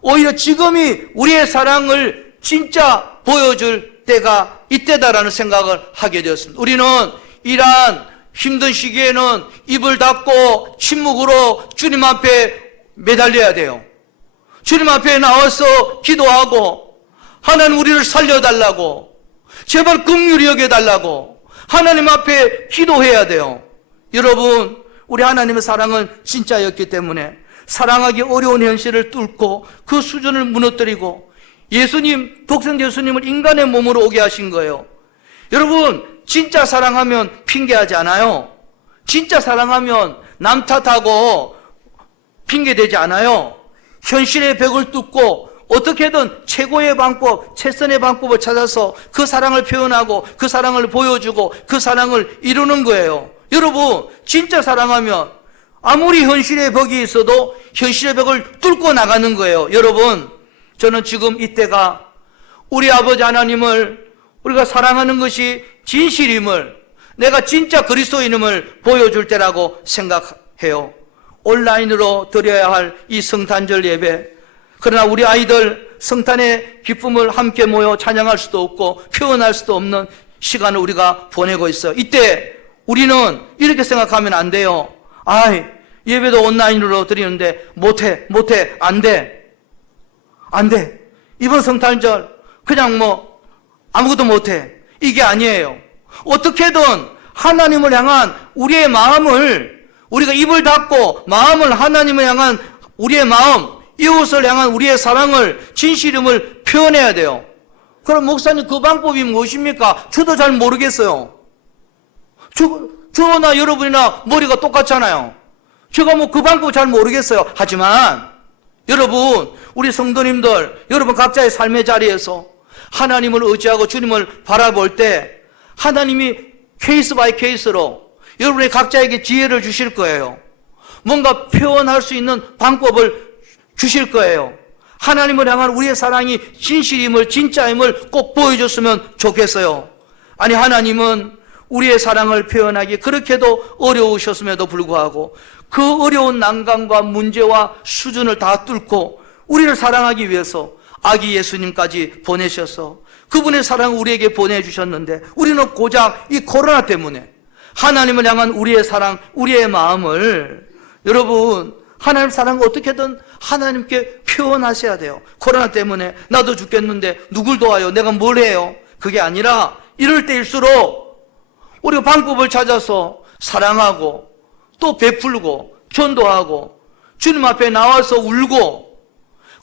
오히려 지금이 우리의 사랑을 진짜 보여줄 때가 이때다라는 생각을 하게 되었습니다. 우리는 이러한 힘든 시기에는 입을 닫고 침묵으로 주님 앞에 매달려야 돼요. 주님 앞에 나와서 기도하고 하나님 우리를 살려달라고, 제발 긍휼히 여겨달라고 하나님 앞에 기도해야 돼요. 여러분, 우리 하나님의 사랑은 진짜였기 때문에 사랑하기 어려운 현실을 뚫고 그 수준을 무너뜨리고 예수님, 독생 예수님을 인간의 몸으로 오게 하신 거예요. 여러분, 진짜 사랑하면 핑계하지 않아요. 진짜 사랑하면 남 탓하고 핑계대지 않아요. 현실의 벽을 뚫고 어떻게든 최고의 방법, 최선의 방법을 찾아서 그 사랑을 표현하고 그 사랑을 보여주고 그 사랑을 이루는 거예요. 여러분, 진짜 사랑하면 아무리 현실의 벽이 있어도 현실의 벽을 뚫고 나가는 거예요. 여러분, 저는 지금 이때가 우리 아버지 하나님을 우리가 사랑하는 것이 진실임을, 내가 진짜 그리스도인임을 보여줄 때라고 생각해요. 온라인으로 드려야 할 이 성탄절 예배, 그러나 우리 아이들 성탄의 기쁨을 함께 모여 찬양할 수도 없고 표현할 수도 없는 시간을 우리가 보내고 있어요. 이때 우리는 이렇게 생각하면 안 돼요. 아이, 예배도 온라인으로 드리는데 못해, 안 돼. 이번 성탄절 그냥 아무것도 못해. 이게 아니에요. 어떻게든 하나님을 향한 우리의 마음을, 우리가 입을 닫고 마음을 하나님을 향한 우리의 마음, 이웃을 향한 우리의 사랑을, 진실임을 표현해야 돼요. 그럼 목사님, 그 방법이 무엇입니까? 저도 잘 모르겠어요. 저나 여러분이나 머리가 똑같잖아요. 제가 그 방법 잘 모르겠어요. 하지만 여러분, 우리 성도님들, 여러분 각자의 삶의 자리에서 하나님을 의지하고 주님을 바라볼 때 하나님이 케이스 바이 케이스로 여러분의 각자에게 지혜를 주실 거예요. 뭔가 표현할 수 있는 방법을 주실 거예요. 하나님을 향한 우리의 사랑이 진실임을, 진짜임을 꼭 보여줬으면 좋겠어요. 아니, 하나님은 우리의 사랑을 표현하기 그렇게도 어려우셨음에도 불구하고 그 어려운 난관과 문제와 수준을 다 뚫고 우리를 사랑하기 위해서 아기 예수님까지 보내셔서 그분의 사랑을 우리에게 보내주셨는데, 우리는 고작 이 코로나 때문에 하나님을 향한 우리의 사랑, 우리의 마음을, 여러분, 하나님 사랑을 어떻게든 하나님께 표현하셔야 돼요. 코로나 때문에 나도 죽겠는데 누굴 도와요? 내가 뭘 해요? 그게 아니라 이럴 때일수록 우리가 방법을 찾아서 사랑하고 또 베풀고 전도하고 주님 앞에 나와서 울고,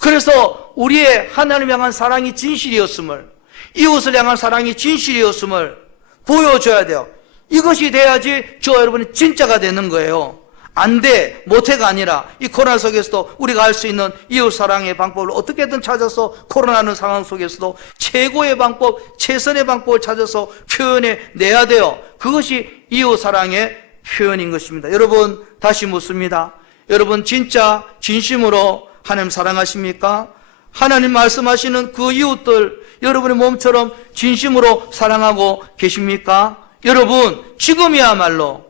그래서 우리의 하나님 향한 사랑이 진실이었음을, 이웃을 향한 사랑이 진실이었음을 보여줘야 돼요. 이것이 돼야지 저와 여러분이 진짜가 되는 거예요. 안 돼, 못해가 아니라 이 코로나 속에서도 우리가 할 수 있는 이웃 사랑의 방법을 어떻게든 찾아서 코로나는 상황 속에서도 최고의 방법, 최선의 방법을 찾아서 표현해 내야 돼요. 그것이 이웃 사랑의 표현인 것입니다. 여러분, 다시 묻습니다. 여러분, 진짜 진심으로 하나님 사랑하십니까? 하나님 말씀하시는 그 이웃들, 여러분의 몸처럼 진심으로 사랑하고 계십니까? 여러분, 지금이야말로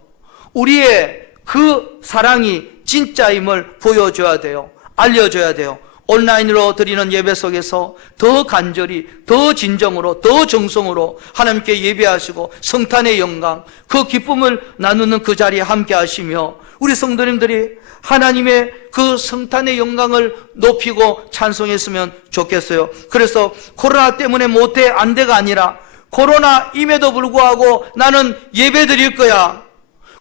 우리의 그 사랑이 진짜임을 보여줘야 돼요. 알려줘야 돼요. 온라인으로 드리는 예배 속에서 더 간절히, 더 진정으로, 더 정성으로 하나님께 예배하시고 성탄의 영광, 그 기쁨을 나누는 그 자리에 함께 하시며 우리 성도님들이 하나님의 그 성탄의 영광을 높이고 찬송했으면 좋겠어요. 그래서 코로나 때문에 못해, 안 돼가 아니라 코로나임에도 불구하고 나는 예배 드릴 거야.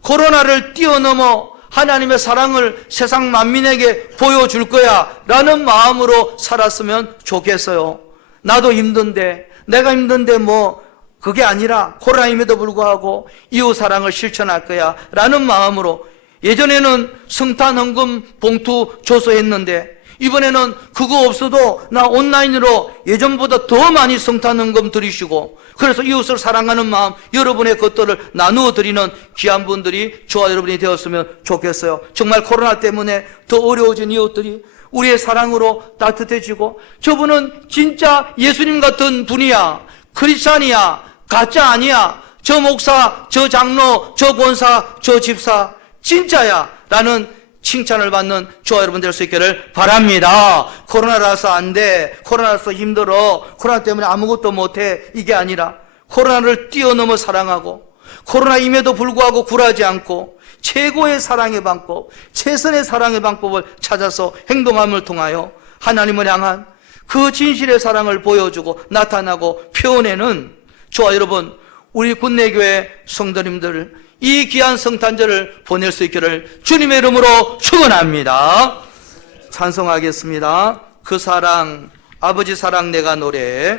코로나를 뛰어넘어 하나님의 사랑을 세상 만민에게 보여줄 거야 라는 마음으로 살았으면 좋겠어요. 나도 힘든데, 내가 힘든데 뭐 그게 아니라 코로나임에도 불구하고 이웃 사랑을 실천할 거야 라는 마음으로, 예전에는 성탄 헌금 봉투 조소했는데 이번에는 그거 없어도 나 온라인으로 예전보다 더 많이 성탄 헌금 드리시고, 그래서 이웃을 사랑하는 마음, 여러분의 것들을 나누어 드리는 귀한 분들이 저와 여러분이 되었으면 좋겠어요. 정말 코로나 때문에 더 어려워진 이웃들이 우리의 사랑으로 따뜻해지고, 저분은 진짜 예수님 같은 분이야, 크리스찬이야, 가짜 아니야, 저 목사, 저 장로, 저 권사, 저 집사 진짜야 라는 칭찬을 받는 저와 여러분 될 수 있기를 바랍니다. 코로나라서 안 돼, 코로나라서 힘들어, 코로나 때문에 아무것도 못해, 이게 아니라 코로나를 뛰어넘어 사랑하고, 코로나임에도 불구하고 굴하지 않고 최고의 사랑의 방법, 최선의 사랑의 방법을 찾아서 행동함을 통하여 하나님을 향한 그 진실의 사랑을 보여주고 나타나고 표현해는 저와 여러분, 우리 군내교회 성도님들 이 귀한 성탄절을 보낼 수 있기를 주님의 이름으로 축원합니다. 찬송하겠습니다. 그 사랑, 아버지 사랑 내가 노래.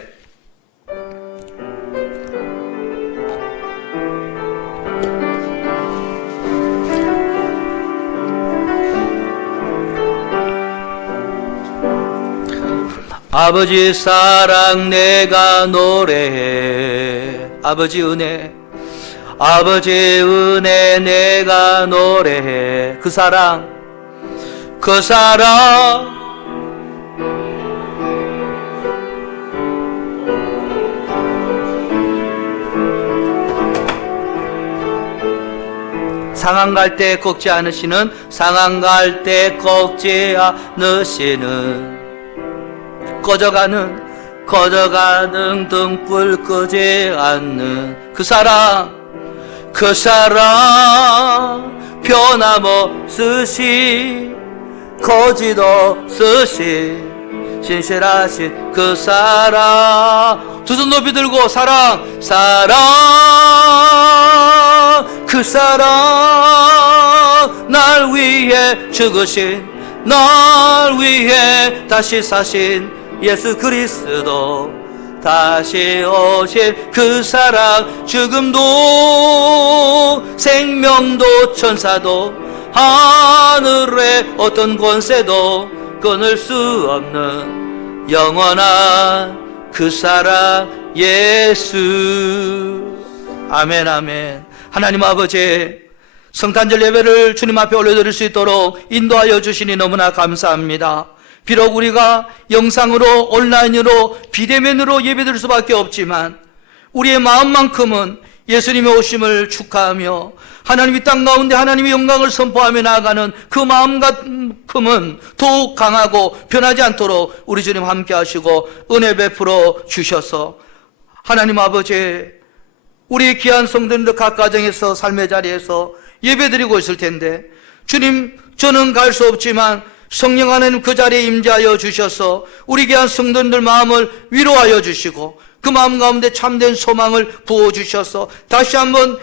아버지 사랑 내가 노래해. 아버지 은혜, 아버지 은혜 내가 노래해. 그 사랑, 그 사랑, 상한 갈 때 꺾지 않으시는, 상한 갈 때 꺾지 않으시는, 꺼져가는 등불 끄지 않는 그 사랑, 그 사랑 변함없으시 거짓 없으시 신실하신 그 사랑. 두 손 높이 들고 사랑, 사랑, 그 사랑 날 위해 죽으신, 날 위해 다시 사신 예수 그리스도, 다시 오실 그 사랑. 죽음도 생명도 천사도 하늘의 어떤 권세도 끊을 수 없는 영원한 그 사랑 예수. 아멘, 아멘. 하나님 아버지, 성탄절 예배를 주님 앞에 올려드릴 수 있도록 인도하여 주시니 너무나 감사합니다. 비록 우리가 영상으로, 온라인으로, 비대면으로 예배드릴 수밖에 없지만 우리의 마음만큼은 예수님의 오심을 축하하며 하나님 이 땅 가운데 하나님의 영광을 선포하며 나아가는 그 마음만큼은 더욱 강하고 변하지 않도록 우리 주님 함께 하시고 은혜 베풀어 주셔서, 하나님 아버지, 우리 귀한 성도님들 각 가정에서 삶의 자리에서 예배드리고 있을 텐데, 주님, 저는 갈 수 없지만 성령 하나님 그 자리에 임재하여 주셔서 우리 귀한 성도님들 마음을 위로하여 주시고 그 마음 가운데 참된 소망을 부어주셔서 다시 한번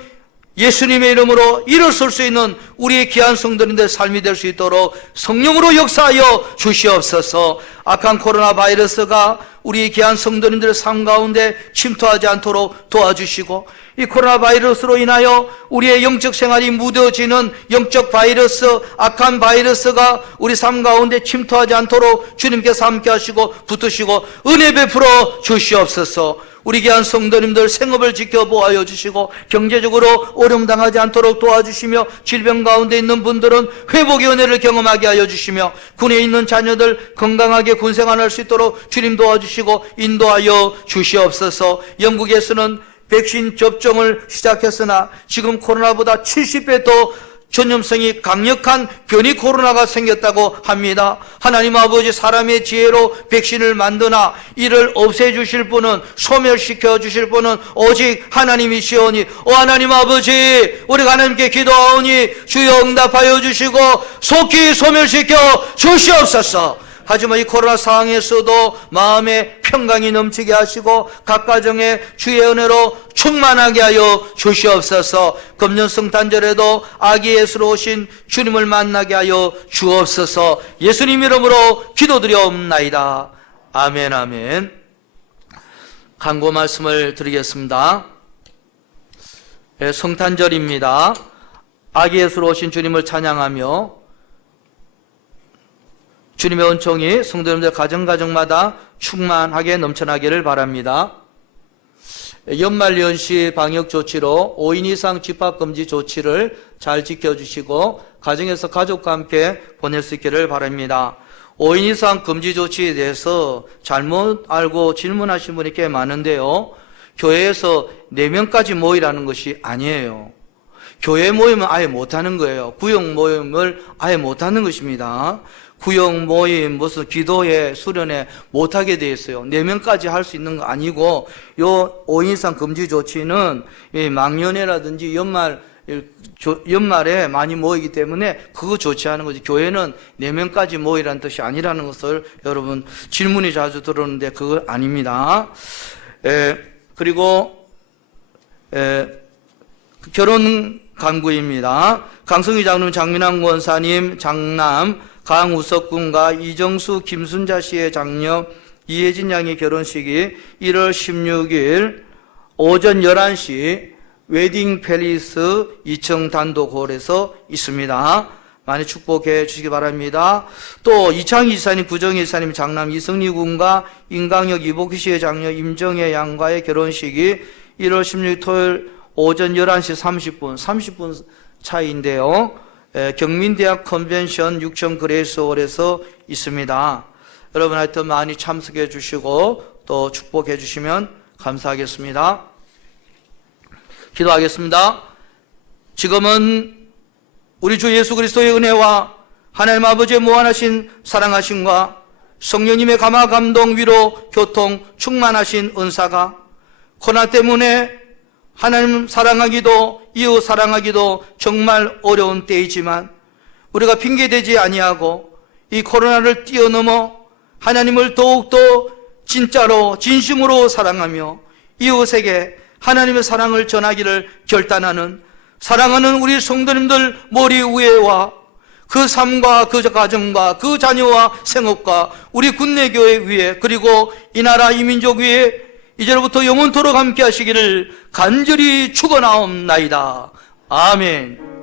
예수님의 이름으로 일어설 수 있는 우리의 귀한 성도님들 삶이 될 수 있도록 성령으로 역사하여 주시옵소서. 악한 코로나 바이러스가 우리 귀한 성도님들의 삶 가운데 침투하지 않도록 도와주시고, 이 코로나 바이러스로 인하여 우리의 영적 생활이 무뎌지는 영적 바이러스, 악한 바이러스가 우리 삶 가운데 침투하지 않도록 주님께서 함께 하시고 붙드시고 은혜 베풀어 주시옵소서. 우리 귀한 성도님들 생업을 지켜보아여 주시고 경제적으로 어려움 당하지 않도록 도와주시며, 질병 가운데 있는 분들은 회복의 은혜를 경험하게 하여 주시며, 군에 있는 자녀들 건강하게 군생활할 수 있도록 주님 도와주시고 인도하여 주시옵소서. 영국에서는 백신 접종을 시작했으나 지금 코로나보다 70배 더 전염성이 강력한 변이 코로나가 생겼다고 합니다. 하나님 아버지, 사람의 지혜로 백신을 만드나 이를 없애주실 분은, 소멸시켜 주실 분은 오직 하나님이시오니, 하나님 아버지, 우리가 하나님께 기도하오니 주여 응답하여 주시고 속히 소멸시켜 주시옵소서. 하지만 이 코로나 상황에서도 마음에 평강이 넘치게 하시고 각 가정에 주의 은혜로 충만하게 하여 주시옵소서. 금년 성탄절에도 아기 예수로 오신 주님을 만나게 하여 주옵소서. 예수님 이름으로 기도드리옵나이다. 아멘, 아멘. 간구 말씀을 드리겠습니다. 성탄절입니다. 아기 예수로 오신 주님을 찬양하며 주님의 은총이 성도님들 가정가정마다 충만하게 넘쳐나기를 바랍니다. 연말연시 방역조치로 5인 이상 집합금지 조치를 잘 지켜주시고 가정에서 가족과 함께 보낼 수 있기를 바랍니다. 5인 이상 금지 조치에 대해서 잘못 알고 질문하신 분이 꽤 많은데요. 교회에서 4명까지 모이라는 것이 아니에요. 교회 모임은 아예 못하는 거예요. 구역 모임을 아예 못하는 것입니다. 구역 모임, 무슨 기도회, 수련회 못하게 되어 있어요. 4명까지 할 수 있는 거 아니고, 요 5인 이상 금지 조치는 망연회라든지 연말에 많이 모이기 때문에 그거 조치하는 거지. 교회는 4명까지 모이라는 뜻이 아니라는 것을 여러분 질문이 자주 들었는데 그거 아닙니다. 그리고 결혼 간구입니다. 강성희 장로님, 장민환 권사님, 장남 강우석 군과 이정수 김순자 씨의 장녀 이혜진 양의 결혼식이 1월 16일 오전 11시 웨딩 팰리스 2층 단독홀에서 있습니다. 많이 축복해 주시기 바랍니다. 또 이창희 이사님, 구정희 이사님 장남 이승리 군과 임강혁 이복희 씨의 장녀 임정혜 양과의 결혼식이 1월 16일 토요일 오전 11시 30분 차이인데요. 경민대학 컨벤션 6층 그레이스홀에서 있습니다. 여러분 하여튼 많이 참석해 주시고 또 축복해 주시면 감사하겠습니다. 기도하겠습니다. 지금은 우리 주 예수 그리스도의 은혜와 하나님 아버지의 무한하신 사랑하심과 성령님의 감화 감동 위로 교통 충만하신 은사가 코로나 때문에 하나님 사랑하기도 이웃 사랑하기도 정말 어려운 때이지만 우리가 핑계대지 아니하고 이 코로나를 뛰어넘어 하나님을 더욱더 진짜로 진심으로 사랑하며 이웃에게 하나님의 사랑을 전하기를 결단하는 사랑하는 우리 성도님들 머리 위에와 그 삶과 그 가정과 그 자녀와 생업과 우리 군내교회 위에 그리고 이 나라 이 민족 위에 이제로부터 영원토록 함께 하시기를 간절히 축원하옵나이다. 아멘.